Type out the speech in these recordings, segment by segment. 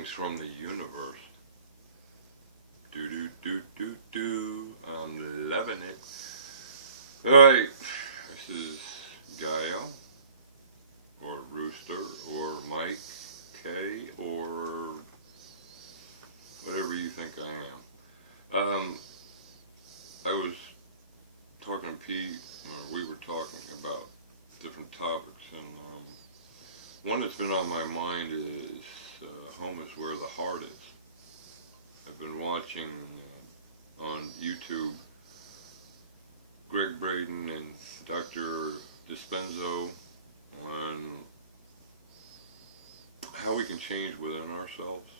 Greetings from the universe. Do do do do do. I'm loving it. Alright, this is Gallo, or Rooster, or Mike K, or whatever you think I am. I was talking to Pete, or we were talking about different topics, and one that's been on my mind is home is where the heart is. I've been watching on YouTube Greg Braden and Dr. Dispenzo on how we can change within ourselves.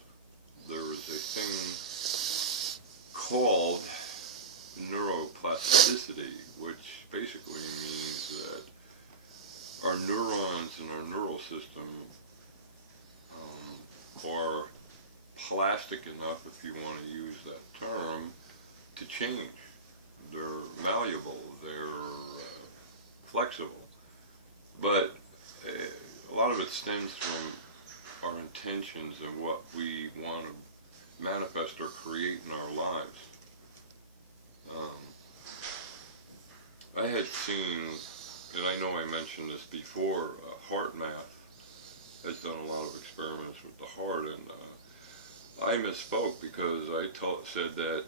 There is a thing called neuroplasticity, which basically means that our neurons and our neural system are plastic enough, if you want to use that term, to change. They're malleable, they're flexible, but a lot of it stems from our intentions and what we want to manifest or create in our lives. I had seen, and I know I mentioned this before, Heart Math has done a lot of experiments with the heart, and I misspoke because I said that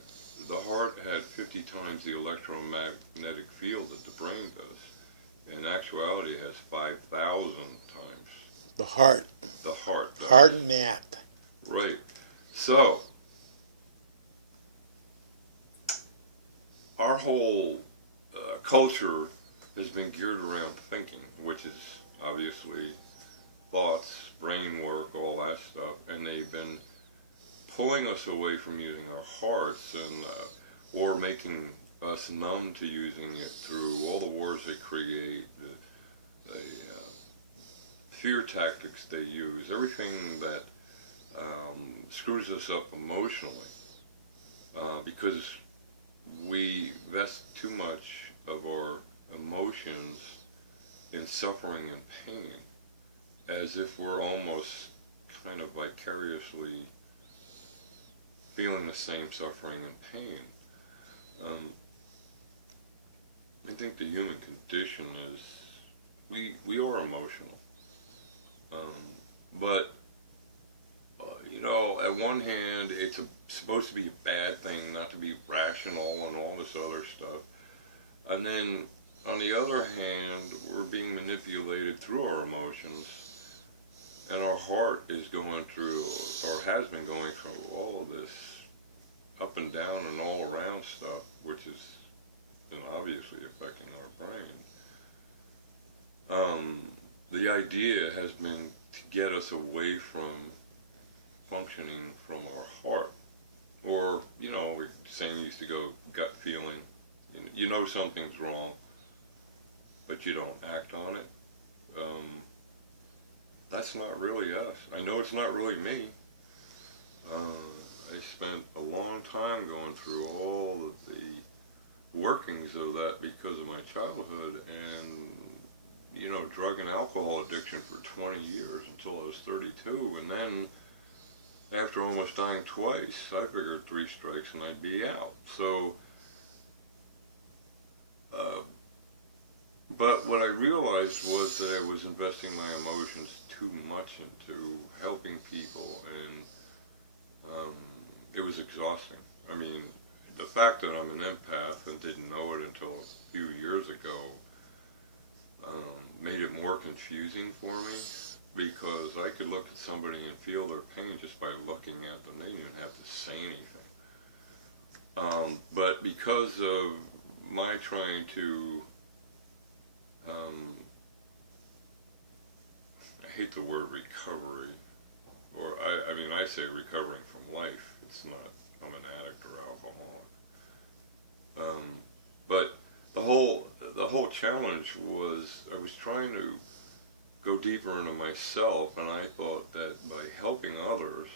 the heart had 50 times the electromagnetic field that the brain does. In actuality, it has 5,000 times. The heart. The heart does. Heart math. Right. So, our whole culture has been geared around thinking, which is obviously thoughts, brain work, all that stuff, and they've been pulling us away from using our hearts, and or making us numb to using it through all the wars they create, the fear tactics they use, everything that screws us up emotionally, because we invest too much of our emotions in suffering and pain, as if we're almost kind of vicariously feeling the same suffering and pain. I think the human condition is, we are emotional. But, you know, at one hand, it's supposed to be a bad thing, not to be rational and all this other stuff. And then, on the other hand, we're being manipulated through our emotions, and our heart is going through, or has been going through, all of this up and down and all around stuff, which is obviously affecting our brain. The idea has been to get us away from functioning from our heart. Or, you know, we're saying used to go gut feeling. You know something's wrong, but you don't act on it. That's not really us. I know it's not really me. I spent a long time going through all of the workings of that because of my childhood, and, you know, drug and alcohol addiction for 20 years until I was 32, and then after almost dying twice, I figured 3 strikes and I'd be out. So, but what I realized was that I was investing my emotions too much into helping people, and it was exhausting. I mean, the fact that I'm an empath and didn't know it until a few years ago made it more confusing for me, because I could look at somebody and feel their pain just by looking at them. They didn't even have to say anything. But because of my trying to, I hate the word recovery, or I mean, I say recovering from life. It's not, I'm an addict or alcoholic. But the whole challenge was, I was trying to go deeper into myself, and I thought that by helping others,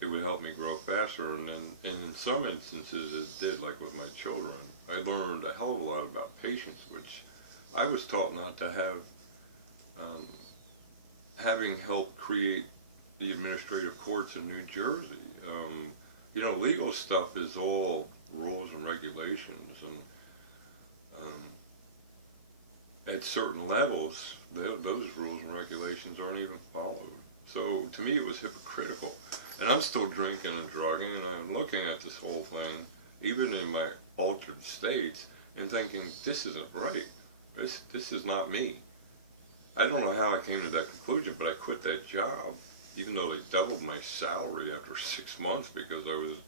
it would help me grow faster, and in some instances it did, like with my children. I learned a hell of a lot about patience, which I was taught not to have, having helped create the administrative courts in New Jersey. You know, legal stuff is all rules and regulations, and at certain levels, those rules and regulations aren't even followed. So to me, it was hypocritical. And I'm still drinking and drugging, and I'm looking at this whole thing, even in my altered states, and thinking, this isn't right. This is not me. I don't know how I came to that conclusion, but I quit that job, even though they doubled my salary after 6 months because I was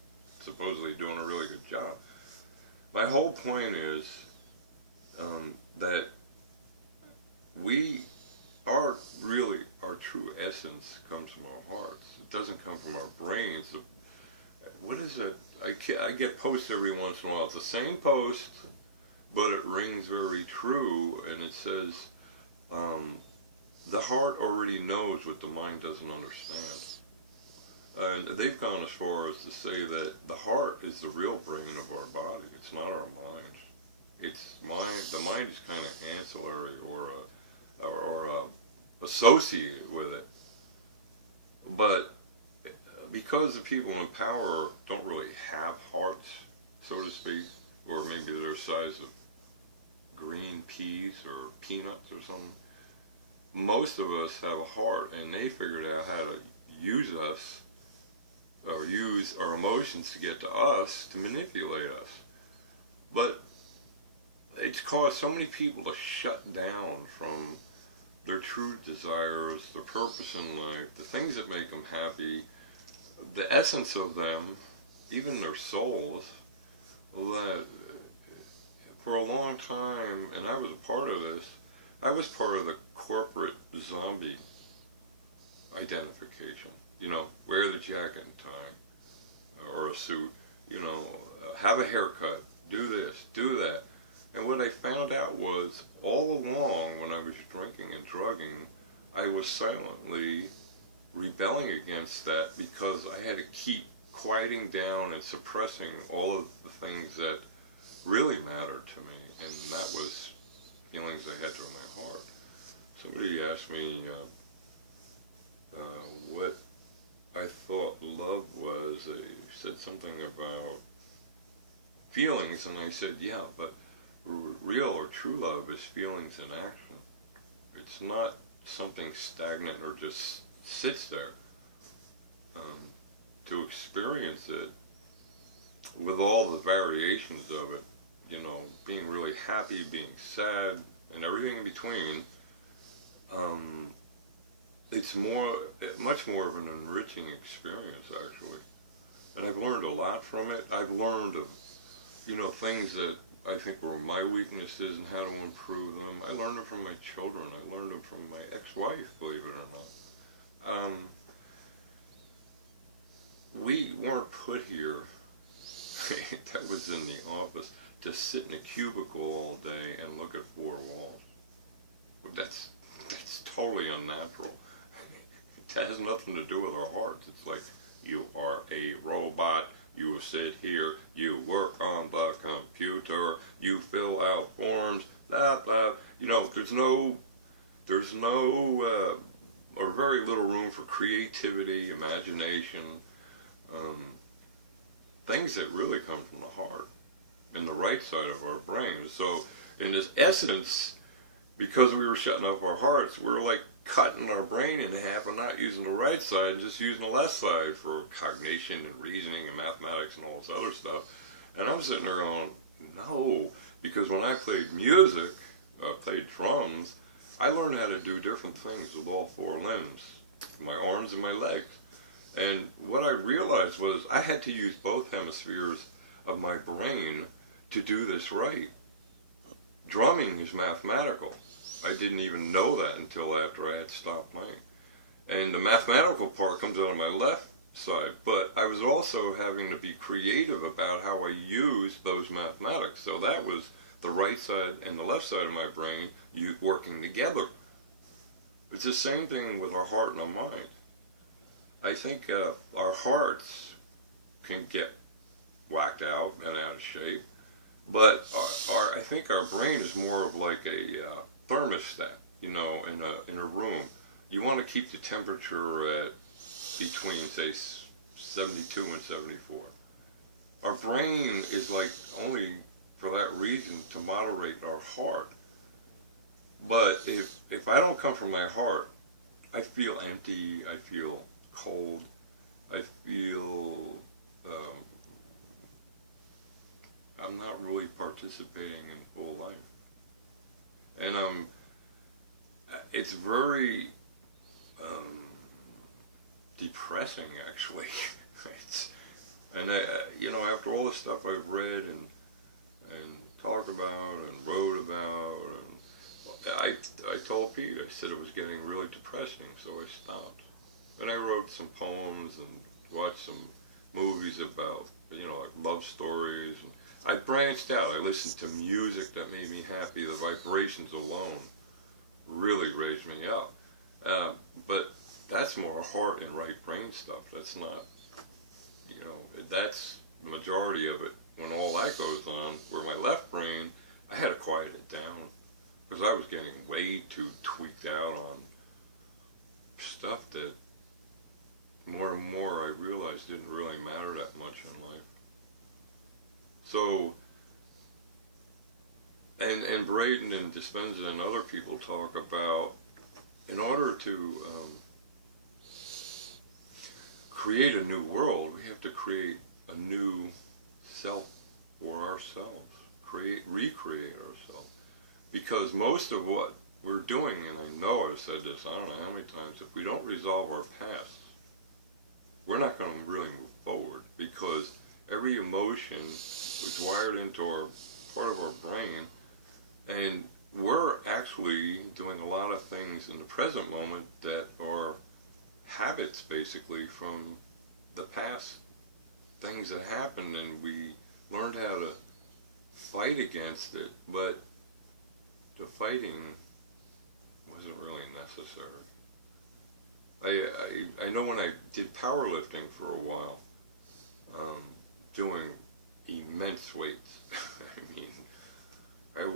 supposedly doing a really good job. My whole point is that our true essence comes from our hearts. It doesn't come from our brains. What is it? I get posts every once in a while. It's the same post, but it rings very true, and it says, the heart already knows what the mind doesn't understand. And they've gone as far as to say that the heart is the real brain of our body. It's not our mind. It's mind. The mind is kind of ancillary or associated with it. But because the people in power don't really have hearts, so to speak, or maybe they're the size of green peas or peanuts or something, most of us have a heart, and they figured out how to use us, or use our emotions to get to us, to manipulate us. But it's caused so many people to shut down from their true desires, their purpose in life, the things that make them happy, the essence of them, even their souls, that for a long time, and I was a part of this, I was part of the corporate zombie identification. You know, wear the jacket and tie, or a suit, you know, have a haircut, do this, do that. And what I found out was, all along when I was drinking and drugging, I was silently rebelling against that because I had to keep quieting down and suppressing all of the things that really mattered to me, and that was feelings I had through my heart. Somebody asked me what I thought love was. They said something about feelings, and I said, yeah, but real or true love is feelings in action. It's not something stagnant or just sits there. To experience it with all the variations of it, you know, being really happy, being sad, and everything in between, it's much more of an enriching experience, actually. And I've learned a lot from it. I've learned of, you know, things that I think were my weaknesses and how to improve them. I learned them from my children. I learned them from my ex-wife, believe it or not. We weren't put here, that was in the office, to sit in a cubicle all day and look at four walls. That's totally unnatural. It has nothing to do with our hearts. It's like, you are a robot, you sit here, you work on the computer, you fill out forms, blah, blah. You know, there's no, or very little room for creativity, imagination, things that really come from the heart, in the right side of our brain. So, in this essence, because we were shutting off our hearts, we're like cutting our brain in half and not using the right side and just using the left side for cognition and reasoning and mathematics and all this other stuff. And I'm sitting there going, no, because when I played music, played drums, I learned how to do different things with all four limbs, my arms and my legs. And what I realized was I had to use both hemispheres of my brain to do this right. Drumming is mathematical. I didn't even know that until after I had stopped playing. And the mathematical part comes out of my left side, but I was also having to be creative about how I used those mathematics. So that was the right side and the left side of my brain working together. It's the same thing with our heart and our mind. I think our hearts can get whacked out and out of shape, but I think our brain is more of like a thermostat, you know, in a room. You want to keep the temperature at between, say, 72 and 74. Our brain is like only for that reason to moderate our heart. But if I don't come from my heart, I feel empty, I feel cold, I feel I'm not really participating in full life. And it's very depressing, actually. And after all the stuff I've read and talked about and wrote about, and I told Pete, I said it was getting really depressing, so I stopped. And I wrote some poems and watched some movies about, like love stories. And I branched out. I listened to music that made me happy. The vibrations alone really raised me up. But that's more heart and right brain stuff. That's not, that's the majority of it. When all that goes on, where my left brain, I had to quiet it down because I was getting way too tweaked out on stuff that more and more I realized didn't really matter that much in life. So, and Braden and Dispenza and other people talk about, in order to create a new world, we have to create a new self for ourselves, recreate ourselves. Because most of what we're doing, and I know I've said this, I don't know how many times, if we don't resolve our past, we're not going to really move forward, because every emotion was wired into part of our brain, and we're actually doing a lot of things in the present moment that are habits, basically, from the past things that happened, and we learned how to fight against it, but the fighting wasn't really necessary. I know when I did powerlifting for a while, doing immense weights, I mean, I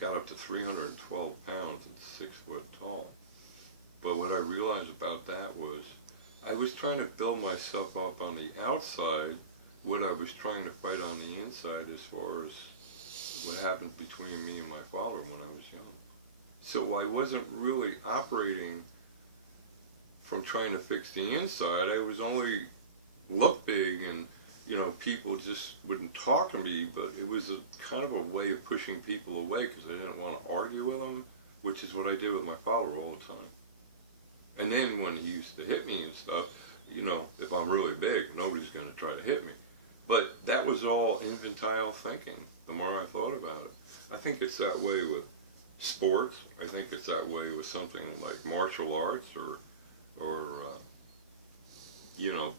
got up to 312 pounds and 6 foot tall. But what I realized about that was I was trying to build myself up on the outside, what I was trying to fight on the inside as far as what happened between me and my father when I was young. So I wasn't really operating from trying to fix the inside. I was only look big, and people just wouldn't talk to me, but it was a kind of a way of pushing people away because I didn't want to argue with them, which is what I did with my father all the time. And then when he used to hit me and stuff, if I'm really big, nobody's going to try to hit me. But that was all infantile thinking, the more I thought about it. I think it's that way with sports. I think it's that way with something like martial arts or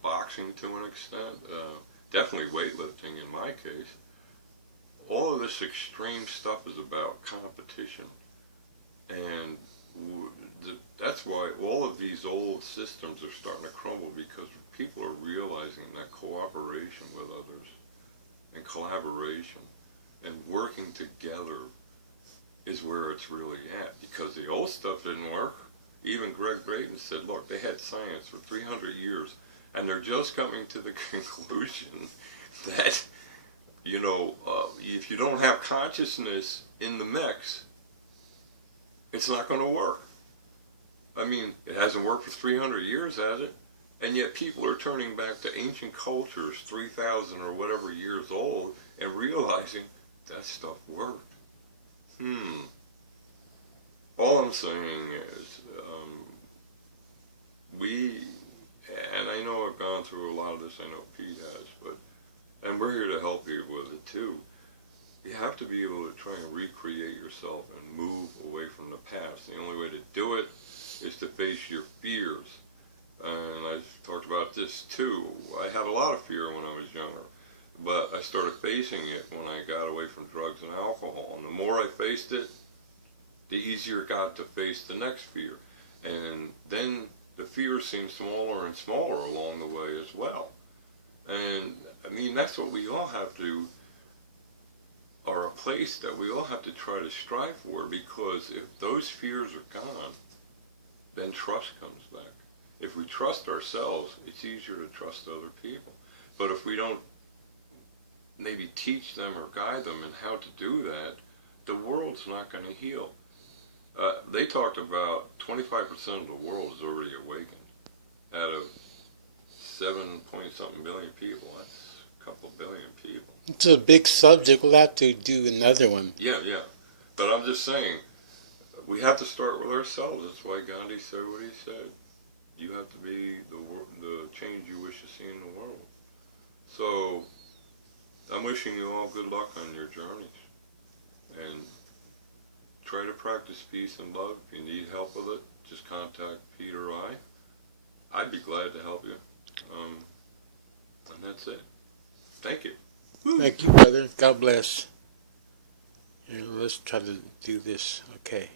boxing to an extent. Definitely weightlifting in my case. All of this extreme stuff is about competition. And that's why all of these old systems are starting to crumble, because people are realizing that cooperation with others and collaboration and working together is where it's really at. Because the old stuff didn't work. Even Greg Brayton said, look, they had science for 300 years, and they're just coming to the conclusion that, if you don't have consciousness in the mix, it's not going to work. I mean, it hasn't worked for 300 years, has it? And yet people are turning back to ancient cultures, 3,000 or whatever years old, and realizing that stuff worked. All I'm saying is, and I know I've gone through a lot of this, I know Pete has, and we're here to help you with it too. You have to be able to try and recreate yourself and move away from the past. The only way to do it is to face your fears. And I've talked about this too. I had a lot of fear when I was younger, but I started facing it when I got away from drugs and alcohol. And the more I faced it, the easier it got to face the next fear. And then the fear seemed smaller and smaller along the way as well. And I mean, that's what we all have to, or a place that we all have to try to strive for, because if those fears are gone, then trust comes back. If we trust ourselves, it's easier to trust other people. But if we don't maybe teach them or guide them in how to do that, the world's not going to heal. They talked about 25% of the world is already awakened. Out of 7 point something billion people, that's a couple billion people. It's a big subject. We'll have to do another one. Yeah, yeah. But I'm just saying, we have to start with ourselves. That's why Gandhi said what he said. You have to be the change you wish to see in the world. So, I'm wishing you all good luck on your journeys. And try to practice peace and love. If you need help with it, just contact Pete or I. I'd be glad to help you. And that's it. Thank you. Woo. Thank you, brother. God bless. Here, let's try to do this. Okay.